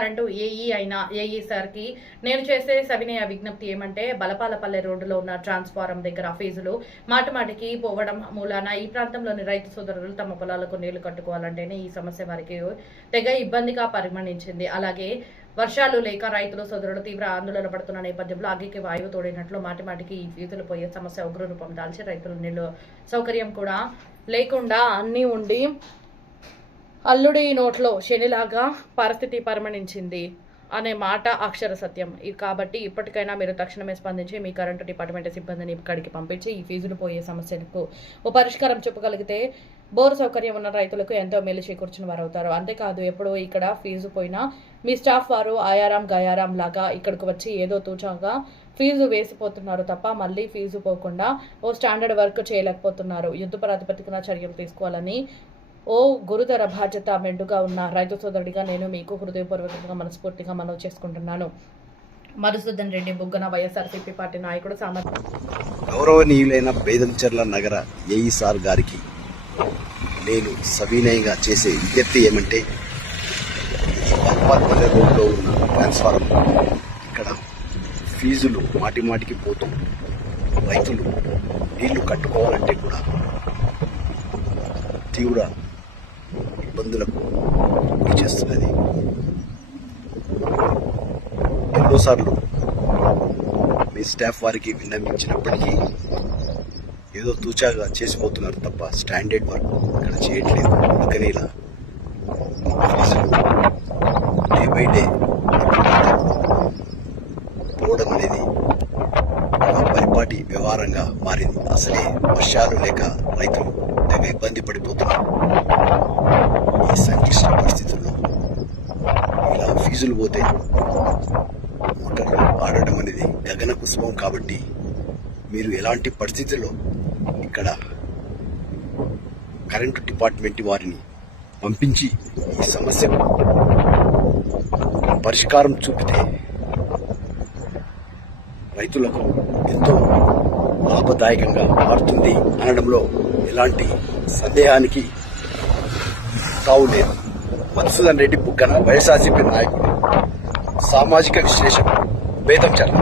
Current AE అయిన AE సార్కి నేను చేసే సవినయ విజ్ఞప్తి ఏమంటే బలపాలపల్లె రోడ్డులో ఉన్న ట్రాన్స్ఫారం దగ్గర ఫీజులు మాటిమాటికి పోవడం మూలాన ఈ ప్రాంతంలోని రైతు సోదరులు తమ పొలాలకు నీళ్లు కట్టుకోవాలంటేనే ఈ సమస్య వారికి తెగ ఇబ్బందిగా పరిగణించింది. అలాగే వర్షాలు లేక రైతులు సోదరులు తీవ్ర ఆందోళన పడుతున్న నేపథ్యంలో అగ్గికి వాయువు తోడినట్లు మాటిమాటికి ఈ ఫీజులు పోయే సమస్య ఉగ్ర రూపం దాల్చి రైతుల నీళ్లు సౌకర్యం కూడా లేకుండా అన్నీ ఉండి అల్లుడి నోట్లో శనిలాగా పరిస్థితి పరిమణించింది అనే మాట అక్షర సత్యం. కాబట్టి ఇప్పటికైనా మీరు తక్షణమే స్పందించి మీ కరెంటు డిపార్ట్మెంట్ సిబ్బందిని ఇక్కడికి పంపించి ఈ ఫీజులు పోయే సమస్యలకు ఓ పరిష్కారం చూపగలిగితే బోరు సౌకర్యం ఉన్న రైతులకు ఎంతో మేలు చేకూర్చిన వారు అవుతారు. అంతేకాదు ఎప్పుడో ఇక్కడ ఫీజు పోయినా మీ స్టాఫ్ వారు ఆయారాం గయారాం లాగా ఇక్కడికి వచ్చి ఏదో తూచాగా ఫీజు వేసిపోతున్నారు తప్ప మళ్ళీ ఫీజు పోకుండా ఓ స్టాండర్డ్ వర్క్ చేయలేకపోతున్నారు. యుద్ధ ప్రాతిపదికన చర్యలు తీసుకోవాలని ఓ గురుతర బాధ్యత మెండుగా ఉన్న రైతు సోదరుడిగా నేను మీకు హృదయపూర్వకంగా మనస్ఫూర్తిగా మనవి చేసుకుంటున్నాను. మధుసూదన్ రెడ్డి బుగ్గన వైఎస్ఆర్సీపీ పార్టీ నాయకుడు గౌరవనీయులైన బేదంచెర్ల నగర ఏఈ సార్ గారికి నేను సవినయంగా చేసే విజ్ఞప్తి ఏమంటే బలపాలపల్లె రోడ్లో ఉన్న ట్రాన్స్ఫారం ఇక్కడ ఫీజులు మాటిమాటికి పోతూ రైతులు నీళ్లు కట్టుకోవాలంటే కూడా తీవ్ర ఇబ్బందులకు గురి చేస్తున్నది. ఎన్నోసార్లు మీ స్టాఫ్ వారికి విన్నవించినప్పటికీ ఏదో తూచాగా చేసిపోతున్నారు తప్ప స్టాండర్డ్ వర్క్ ఇక్కడ చేయట్లేదు. అందుకని ఇలా డే బై డే పోవడం అనేది పరిపాటి వ్యవహారంగా మారింది. అసలే వర్షాలు లేక రైతులు తెగ ఇబ్బంది పడిపోతున్నారు. ఈ సంక్లిష్ట పరిస్థితుల్లో ఇలా ఫీజులు పోతే మోటార్లు ఆడడం అనేది గగన కుసుమం. కాబట్టి మీరు ఎలాంటి పరిస్థితుల్లో ఇక్కడ కరెంటు డిపార్ట్మెంట్ వారిని పంపించి ఈ సమస్యకు పరిష్కారం చూపితే రైతులకు ఎంతో లాభదాయకంగా మారుతుంది అనడంలో ఎలాంటి సందేహానికి తావులేదు. మధుసూదన్ రెడ్డి బుగ్గన వైఎస్ఆర్సీపీ నాయకుడు, సామాజిక విశ్లేషకుడు, బేదంచెర్ల.